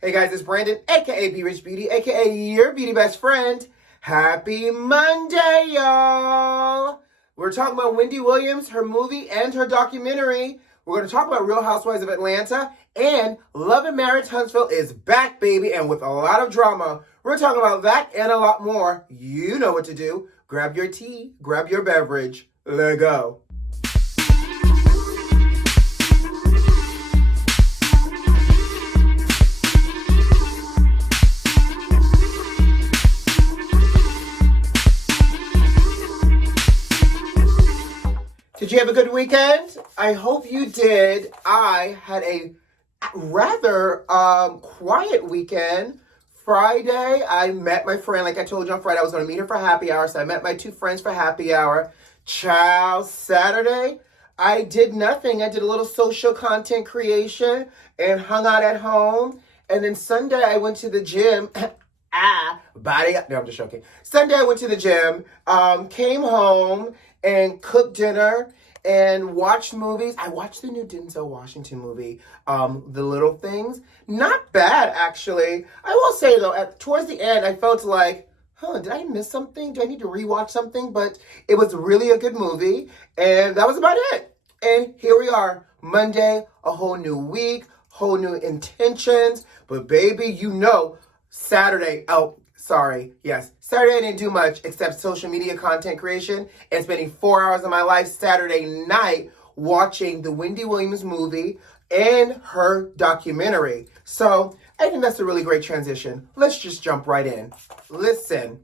Hey guys, it's Brandon, aka B.Rich Beauty, aka your beauty best friend. Happy Monday, y'all! We're talking about Wendy Williams, her movie, and her documentary. We're going to talk about Real Housewives of Atlanta, and Love and Marriage Huntsville is back, baby, and with a lot of drama. We're talking about that and a lot more. You know what to do. Grab your tea, grab your beverage. Let go. Did you have a good weekend? I hope you did. I had a rather quiet weekend. Friday, I met my friend. Like I told you on Friday, I was going to meet her for happy hour. So I met my two friends for happy hour. Ciao. Saturday, I did nothing. I did a little social content creation and hung out at home. And then Sunday, I went to the gym. Body. No, I'm just joking. Sunday, I went to the gym, came home and cooked dinner and watched movies. I watched the new Denzel Washington movie, The Little Things. Not bad, actually. I will say, though, towards the end, I felt like, did I miss something? Do I need to rewatch something? But it was really a good movie, and that was about it. And here we are, Monday, a whole new week, whole new intentions. But baby, you know, Saturday, Saturday I didn't do much except social media content creation and spending 4 hours of my life Saturday night watching the Wendy Williams movie and her documentary. So I think that's a really great transition. Let's just jump right in. Listen,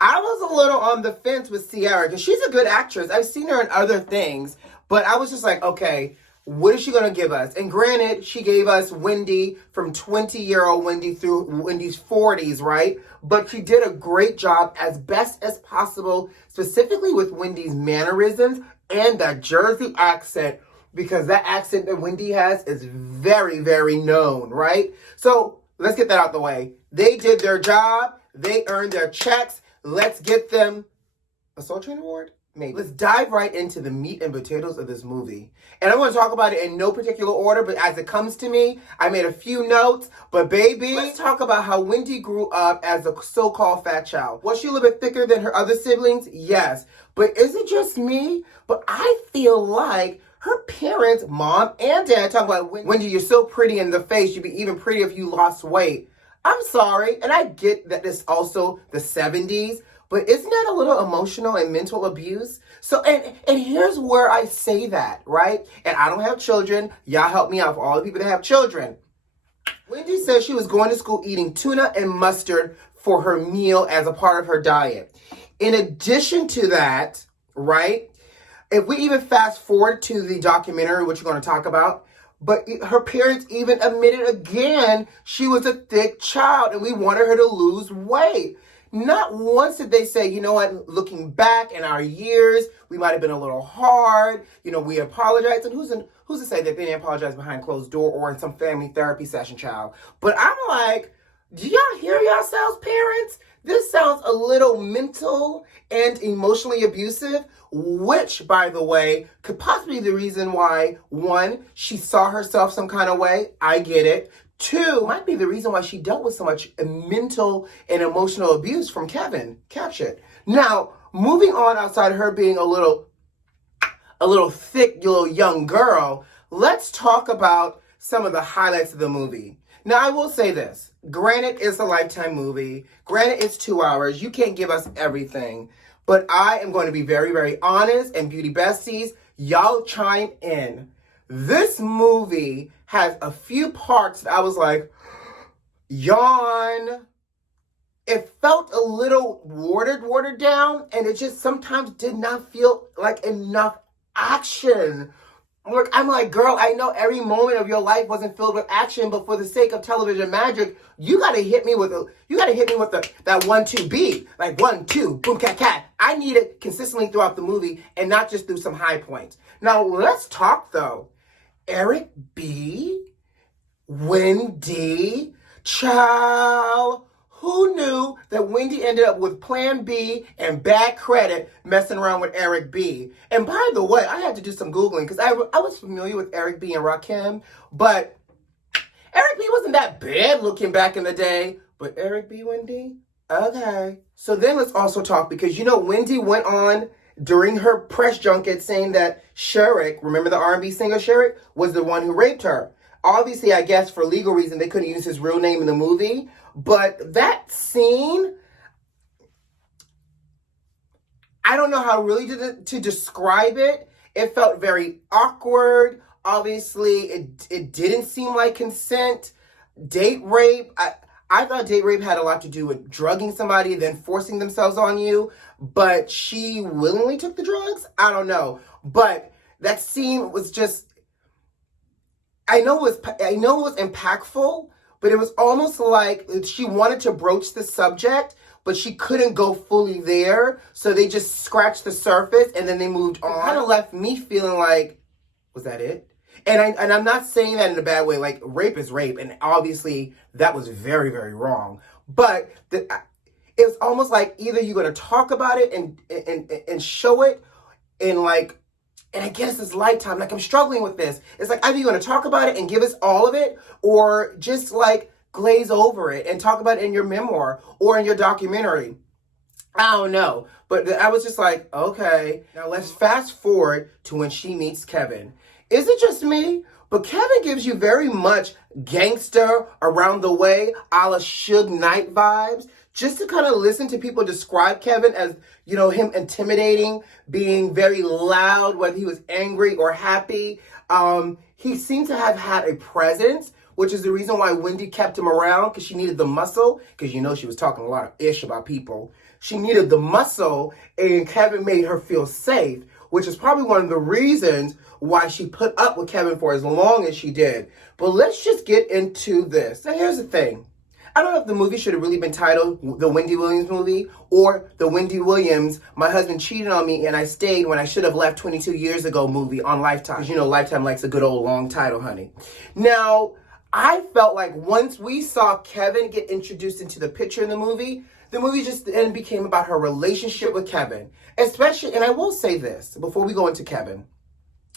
I was a little on the fence with Ciara because she's a good actress. I've seen her in other things, but I was just like, okay, what is she going to give us? And granted, she gave us Wendy from 20-year-old Wendy through Wendy's 40s, right? But she did a great job as best as possible, specifically with Wendy's mannerisms and that Jersey accent, because that accent that Wendy has is very, very known, right? So let's get that out the way. They did their job. They earned their checks. Let's get them a Soul Train Award? Maybe. Let's dive right into the meat and potatoes of this movie. And I'm going to talk about it in no particular order, but as it comes to me, I made a few notes. But baby, let's talk about how Wendy grew up as a so-called fat child. Was she a little bit thicker than her other siblings? Yes. But is it just me? But I feel like her parents, mom and dad, talk about, Wendy, you're so pretty in the face. You'd be even prettier if you lost weight. I'm sorry. And I get that it's also the 70s. But isn't that a little emotional and mental abuse? So, and here's where I say that, right? And I don't have children. Y'all help me out for all the people that have children. Wendy said she was going to school eating tuna and mustard for her meal as a part of her diet. In addition to that, right, if we even fast forward to the documentary, which we're going to talk about, but her parents even admitted again she was a thick child and we wanted her to lose weight. Not once did they say, you know what, looking back in our years, we might have been a little hard. You know, we apologize. And who's to say that they didn't apologize behind closed door or in some family therapy session, child? But I'm like, do y'all hear yourselves, parents? This sounds a little mental and emotionally abusive, which, by the way, could possibly be the reason why, one, she saw herself some kind of way. I get it. Two, might be the reason why she dealt with so much mental and emotional abuse from Kevin. Catch it. Now, moving on outside her being a little thick, little young girl, let's talk about some of the highlights of the movie. Now, I will say this. Granted, it's a Lifetime movie. Granted, it's 2 hours. You can't give us everything. But I am going to be very, very honest, and beauty besties, y'all chime in. This movie has a few parts that I was like, yawn. It felt a little watered down, and it just sometimes did not feel like enough action. Look, I'm like, girl, I know every moment of your life wasn't filled with action, but for the sake of television magic, you gotta hit me with that 1-2 beat, like 1, 2, boom, cat. I need it consistently throughout the movie, and not just through some high points. Now let's talk though. Eric B, Wendy, child. Who knew that Wendy ended up with Plan B and bad credit messing around with Eric B? And by the way, I had to do some Googling because I was familiar with Eric B and Rakim, but Eric B wasn't that bad looking back in the day, but Eric B, Wendy? Okay. So then let's also talk, because you know Wendy went on during her press junket saying that Sherrick, remember the R&B singer Sherrick, was the one who raped her. Obviously, I guess for legal reason, they couldn't use his real name in the movie. But that scene, I don't know how really to describe it. It felt very awkward. Obviously, it didn't seem like consent. Date rape. I thought date rape had a lot to do with drugging somebody, then forcing themselves on you. But she willingly took the drugs? I don't know. But that scene was just, I know it was impactful, but it was almost like she wanted to broach the subject, but she couldn't go fully there. So they just scratched the surface and then they moved on. It kind of left me feeling like, was that it? And I'm not saying that in a bad way. Like, rape is rape, and obviously that was very, very wrong. But it was almost like either you're going to talk about it and show it in like, and I guess it's Lifetime. Like, I'm struggling with this. It's like either you're going to talk about it and give us all of it, or just like glaze over it and talk about it in your memoir or in your documentary. I don't know. But I was just like, okay. Now let's fast forward to when she meets Kevin. Is it just me? But Kevin gives you very much gangster around the way, a la Suge Knight vibes. Just to kind of listen to people describe Kevin as, you know, him intimidating, being very loud, whether he was angry or happy. He seemed to have had a presence, which is the reason why Wendy kept him around, because she needed the muscle, because you know she was talking a lot of ish about people. She needed the muscle, and Kevin made her feel safe, which is probably one of the reasons why she put up with Kevin for as long as she did. But let's just get into this. Now, here's the thing. I don't know if the movie should have really been titled The Wendy Williams Movie or The Wendy Williams, My Husband Cheated on Me and I Stayed When I Should Have Left 22 Years Ago movie on Lifetime. Because you know Lifetime likes a good old long title, honey. Now, I felt like once we saw Kevin get introduced into the picture in the movie just then became about her relationship with Kevin. Especially, and I will say this before we go into Kevin.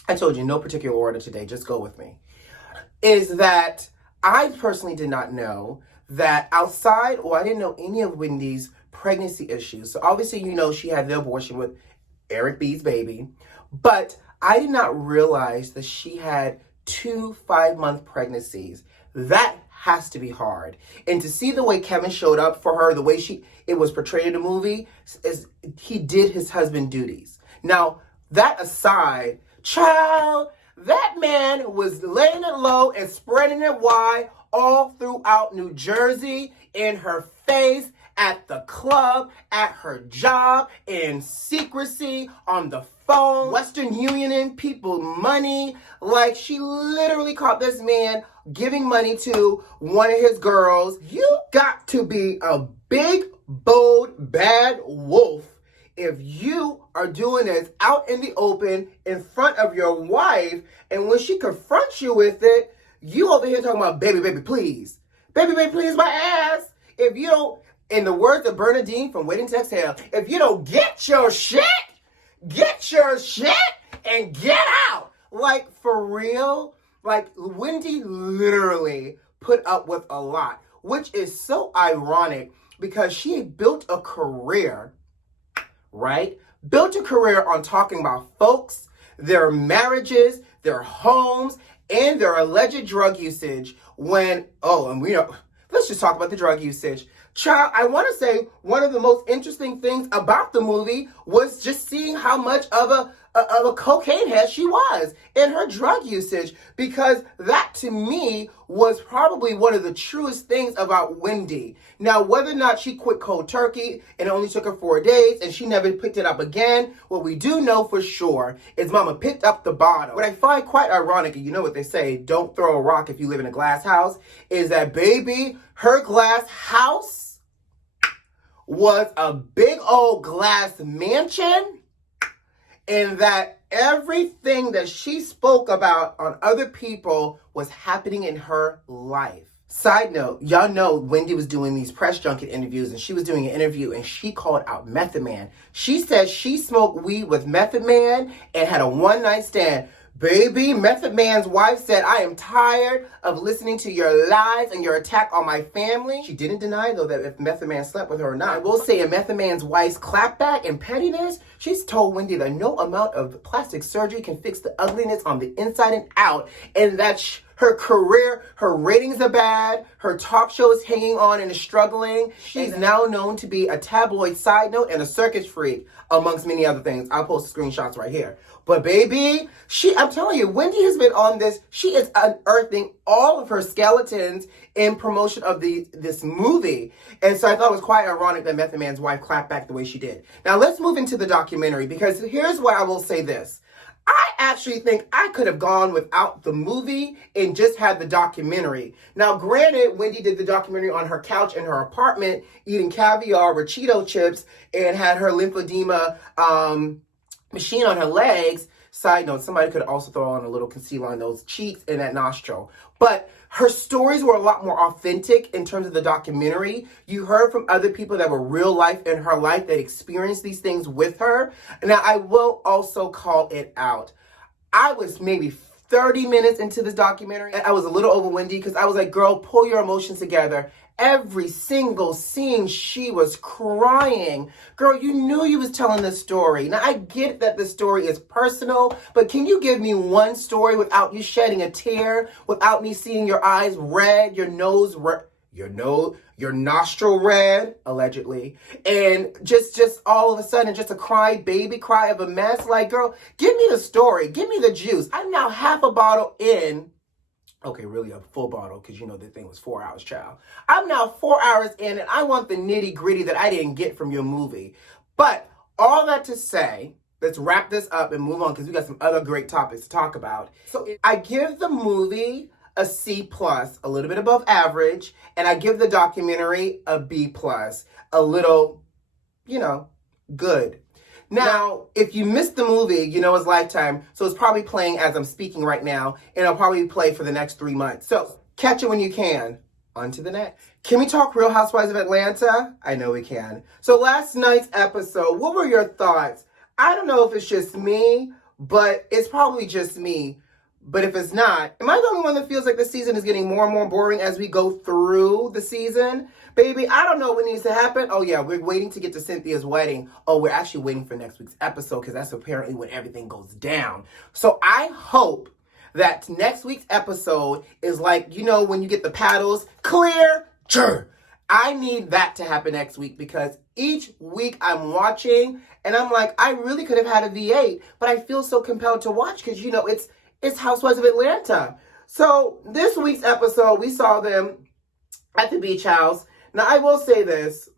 I told you, no particular order today, just go with me. Is that I personally did not know that outside, or I didn't know any of Wendy's pregnancy issues. So obviously, you know, she had the abortion with Eric B's baby. But I did not realize that she had 2 5-month pregnancies. That has to be hard. And to see the way Kevin showed up for her, the way it was portrayed in the movie, is he did his husband duties. Now, that aside, child, that man was laying it low and spreading it wide all throughout New Jersey, in her face, at the club, at her job, in secrecy, on the phone, Western Unioning people money. Like, she literally caught this man giving money to one of his girls. You got to be a big, bold, bad wolf if you are doing this out in the open in front of your wife, and when she confronts you with it, you over here talking about, baby, please. Baby, please, my ass. If you don't, in the words of Bernadine from Waiting to Exhale, if you don't get your shit and get out. Like, for real, like, Wendy literally put up with a lot, which is so ironic because she had built a career, right? Built a career on talking about folks, their marriages, their homes, and their alleged drug usage when, and we know, let's just talk about the drug usage. Child, I want to say one of the most interesting things about the movie was just seeing how much of a cocaine head she was in her drug usage, because that to me was probably one of the truest things about Wendy. Now, whether or not she quit cold turkey and it only took her 4 days and she never picked it up again, what we do know for sure is Mama picked up the bottle. What I find quite ironic, and you know what they say, don't throw a rock if you live in a glass house, is that baby, her glass house was a big old glass mansion, and that everything that she spoke about on other people was happening in her life. Side note, y'all know Wendy was doing these press junket interviews, and she was doing an interview and she called out Method Man. She said she smoked weed with Method Man and had a one-night stand. Baby, Method Man's wife said, I am tired of listening to your lies and your attack on my family. She didn't deny, though, that if Method Man slept with her or not. I will say, in Method Man's wife's clapback and pettiness, she's told Wendy that no amount of plastic surgery can fix the ugliness on the inside and out, and that her career, her ratings are bad, her talk show is hanging on and is struggling. She's now known to be a tabloid side note and a circus freak, amongst many other things. I'll post screenshots right here. But baby, I'm telling you, Wendy has been on this. She is unearthing all of her skeletons in promotion of this movie. And so I thought it was quite ironic that Method Man's wife clapped back the way she did. Now let's move into the documentary, because here's where I will say this. I actually think I could have gone without the movie and just had the documentary. Now, granted, Wendy did the documentary on her couch in her apartment, eating caviar with Cheeto chips, and had her lymphedema machine on her legs. Side note, somebody could also throw on a little concealer on those cheeks and that nostril. But her stories were a lot more authentic in terms of the documentary. You heard from other people that were real life in her life that experienced these things with her. Now, I will also call it out. I was maybe 30 minutes into this documentary, and I was a little over Wendy because I was like, girl, pull your emotions together. Every single scene, she was crying. Girl, you knew you was telling this story. Now, I get that the story is personal, but can you give me one story without you shedding a tear, without me seeing your eyes red, your nose red, your nostril red, allegedly, and just all of a sudden, just a baby cry of a mess? Like, girl, give me the story. Give me the juice. I'm now half a bottle in. Okay, really a full bottle, because you know the thing was 4 hours, child. I'm now 4 hours in, and I want the nitty gritty that I didn't get from your movie. But all that to say, let's wrap this up and move on, because we got some other great topics to talk about. So I give the movie a C+, a little bit above average, and I give the documentary a B+, a little, good. Now, if you missed the movie, it's Lifetime, so it's probably playing as I'm speaking right now, and it'll probably play for the next 3 months. So, catch it when you can. On to the next. Can we talk Real Housewives of Atlanta? I know we can. So, last night's episode, what were your thoughts? I don't know if it's just me, but it's probably just me. But if it's not, am I the only one that feels like the season is getting more and more boring as we go through the season? Baby, I don't know what needs to happen. Oh yeah, we're waiting to get to Cynthia's wedding. Oh, we're actually waiting for next week's episode, because that's apparently when everything goes down. So I hope that next week's episode is like, when you get the paddles, clear, chur. I need that to happen next week, because each week I'm watching and I'm like, I really could have had a V8, but I feel so compelled to watch because, it's Housewives of Atlanta. So this week's episode, we saw them at the beach house. Now, I will say this.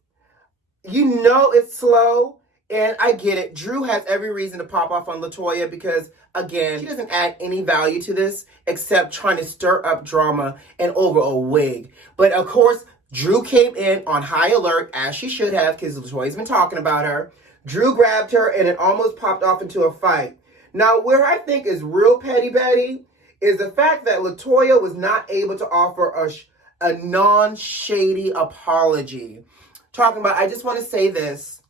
It's slow, and I get it. Drew has every reason to pop off on LaToya because, again, she doesn't add any value to this except trying to stir up drama and over a wig. But, of course, Drew came in on high alert, as she should have, because LaToya's been talking about her. Drew grabbed her, and it almost popped off into a fight. Now, where I think is real petty Betty is the fact that LaToya was not able to offer a non-shady apology. Talking about, I just want to say this.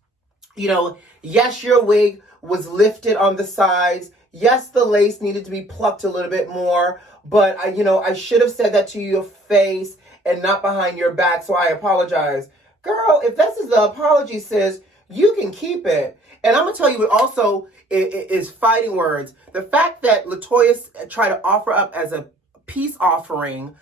Yes, your wig was lifted on the sides. Yes, the lace needed to be plucked a little bit more. But, I should have said that to your face and not behind your back, so I apologize. Girl, if this is the apology, sis, you can keep it. And I'm going to tell you what also is fighting words. The fact that LaToya tried to offer up as a peace offering,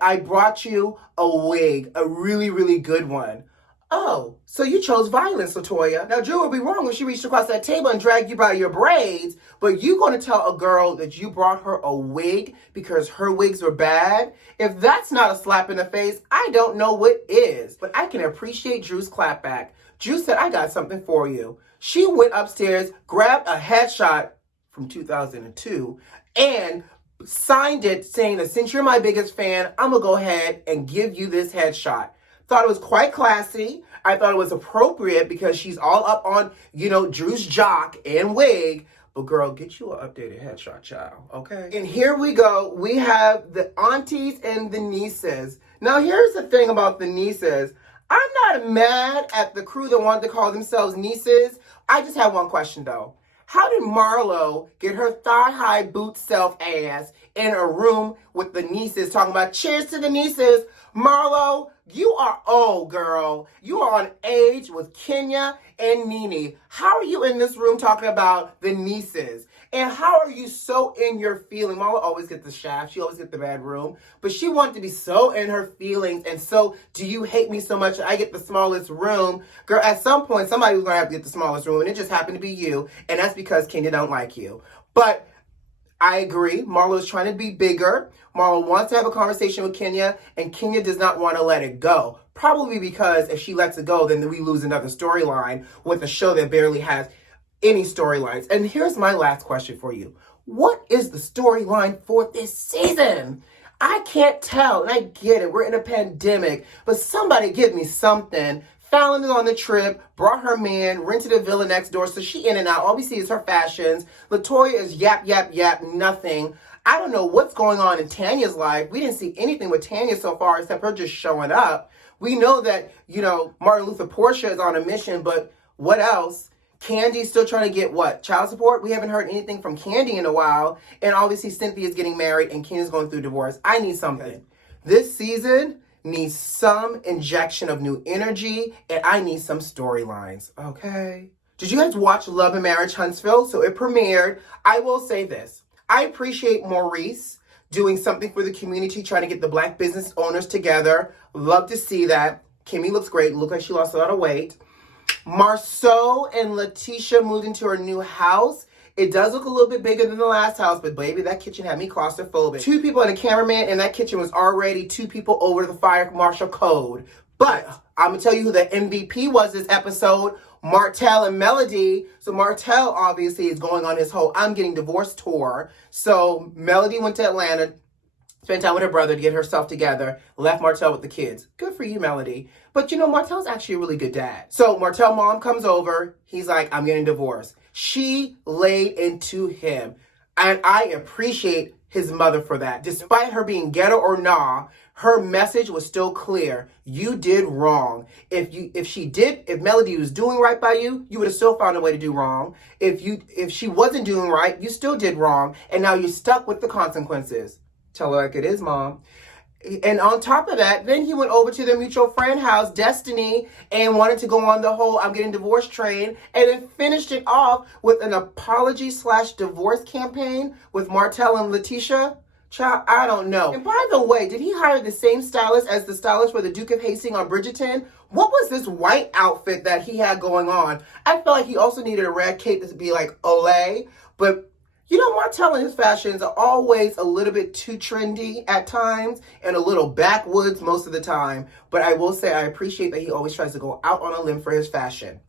I brought you a wig, a really, really good one. Oh, so you chose violence, LaToya. Now, Drew would be wrong if she reached across that table and dragged you by your braids, but you going to tell a girl that you brought her a wig because her wigs were bad? If that's not a slap in the face, I don't know what is. But I can appreciate Drew's clapback. Drew said, I got something for you. She went upstairs, grabbed a headshot from 2002, and signed it saying that since you're my biggest fan, I'm going to go ahead and give you this headshot. Thought it was quite classy. I thought it was appropriate because she's all up on, Drew's jock and wig. But girl, get you an updated headshot, child, okay? And here we go. We have the aunties and the nieces. Now, here's the thing about the nieces. I'm not mad at the crew that wanted to call themselves nieces. I just have one question, though. How did Marlo get her thigh-high boot self ass in a room with the nieces talking about cheers to the nieces? Marlo, you are old, girl. You are on age with Kenya and Nene. How are you in this room talking about the nieces? And how are you so in your feeling? Marlo always gets the shaft. She always gets the bad room. But she wanted to be so in her feelings. And so, do you hate me so much that I get the smallest room? Girl, at some point, somebody was going to have to get the smallest room. And it just happened to be you. And that's because Kenya don't like you. But I agree. Marlo is trying to be bigger. Marlo wants to have a conversation with Kenya. And Kenya does not want to let it go. Probably because if she lets it go, then we lose another storyline with a show that barely has any storylines. And here's my last question for you. What is the storyline for this season? I can't tell, and I get it. We're in a pandemic, but somebody give me something. Fallon is on the trip, brought her man, rented a villa next door, so she in and out. All we see is her fashions. LaToya is yap, yap, yap, nothing. I don't know what's going on in Tanya's life. We didn't see anything with Tanya so far except her just showing up. We know that, Martin Luther Portia is on a mission, but what else? Candy's still trying to get what? Child support? We haven't heard anything from Candy in a while. And obviously Cynthia's getting married and Kenya's going through divorce. I need something. This season needs some injection of new energy and I need some storylines. Okay. Did you guys watch Love and Marriage Huntsville? So it premiered. I will say this. I appreciate Maurice doing something for the community, trying to get the Black business owners together. Love to see that. Kimmy looks great. Look like she lost a lot of weight. Marceau and Letitia moved into her new house. It does look a little bit bigger than the last house, but baby, that kitchen had me claustrophobic. 2 people and a cameraman, and that kitchen was already 2 people over the fire marshal code. But I'm going to tell you who the MVP was this episode, Martell and Melody. So Martell obviously is going on his whole I'm getting divorced tour. So Melody went to Atlanta, spent time with her brother to get herself together, left Martell with the kids. Good for you, Melody. But Martell's actually a really good dad. So Martell mom comes over. He's like, I'm getting divorced. She laid into him. And I appreciate his mother for that. Despite her being ghetto or nah, her message was still clear. You did wrong. If Melody was doing right by you, you would have still found a way to do wrong. If she wasn't doing right, you still did wrong. And now you're stuck with the consequences. Tell her like it is, Mom. And on top of that, then he went over to their mutual friend house, Destiny, and wanted to go on the whole I'm getting divorced train, and then finished it off with an apology/divorce campaign with Martell and Letitia. Child, I don't know. And by the way, did he hire the same stylist as the stylist for the Duke of Hastings on Bridgerton? What was this white outfit that he had going on? I felt like he also needed a red cape to be like Olay, but Martell and his fashions are always a little bit too trendy at times and a little backwoods most of the time. But I will say I appreciate that he always tries to go out on a limb for his fashion.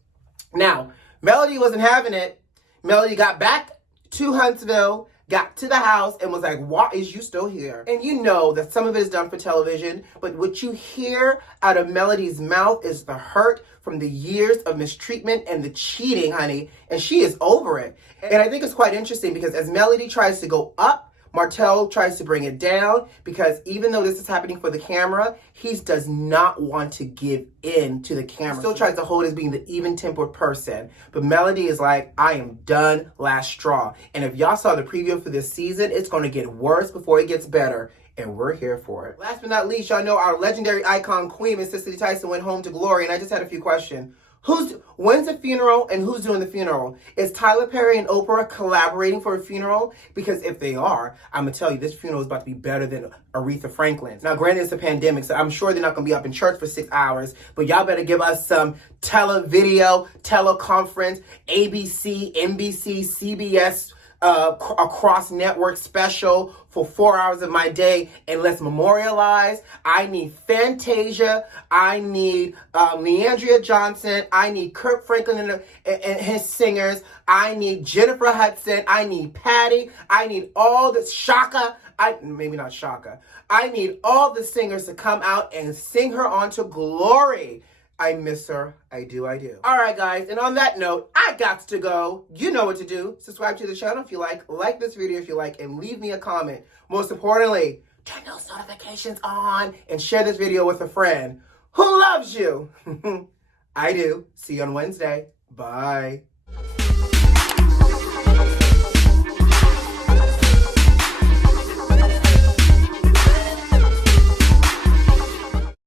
Now, Melody wasn't having it. Melody got back to Huntsville, got to the house, and was like, why is you still here? And you know that some of it is done for television, but what you hear out of Melody's mouth is the hurt from the years of mistreatment and the cheating, honey, and she is over it. And I think it's quite interesting because as Melody tries to go up, Martell tries to bring it down because even though this is happening for the camera, he does not want to give in to the camera. He still tries to hold as being the even-tempered person. But Melody is like, I am done, last straw. And if y'all saw the preview for this season, it's going to get worse before it gets better. And we're here for it. Last but not least, y'all know our legendary icon queen, Miss Cicely Tyson, went home to glory. And I just had a few questions. When's the funeral and who's doing the funeral? Is Tyler Perry and Oprah collaborating for a funeral? Because if they are, I'm going to tell you, this funeral is about to be better than Aretha Franklin's. Now, granted, it's a pandemic, so I'm sure they're not going to be up in church for 6 hours, but y'all better give us some teleconference, ABC, NBC, CBS, a cross-network special for 4 hours of my day, and let's memorialize. I need Fantasia. I need Leandria Johnson. I need Kirk Franklin and his singers. I need Jennifer Hudson. I need Patty. I need all the Shaka. Maybe not Shaka. I need all the singers to come out and sing her on to glory. I miss her. I do. All right, guys. And on that note, I got to go. You know what to do. Subscribe to the channel if you like this video if you like, and leave me a comment. Most importantly, turn those notifications on and share this video with a friend who loves you. I do. See you on Wednesday. Bye.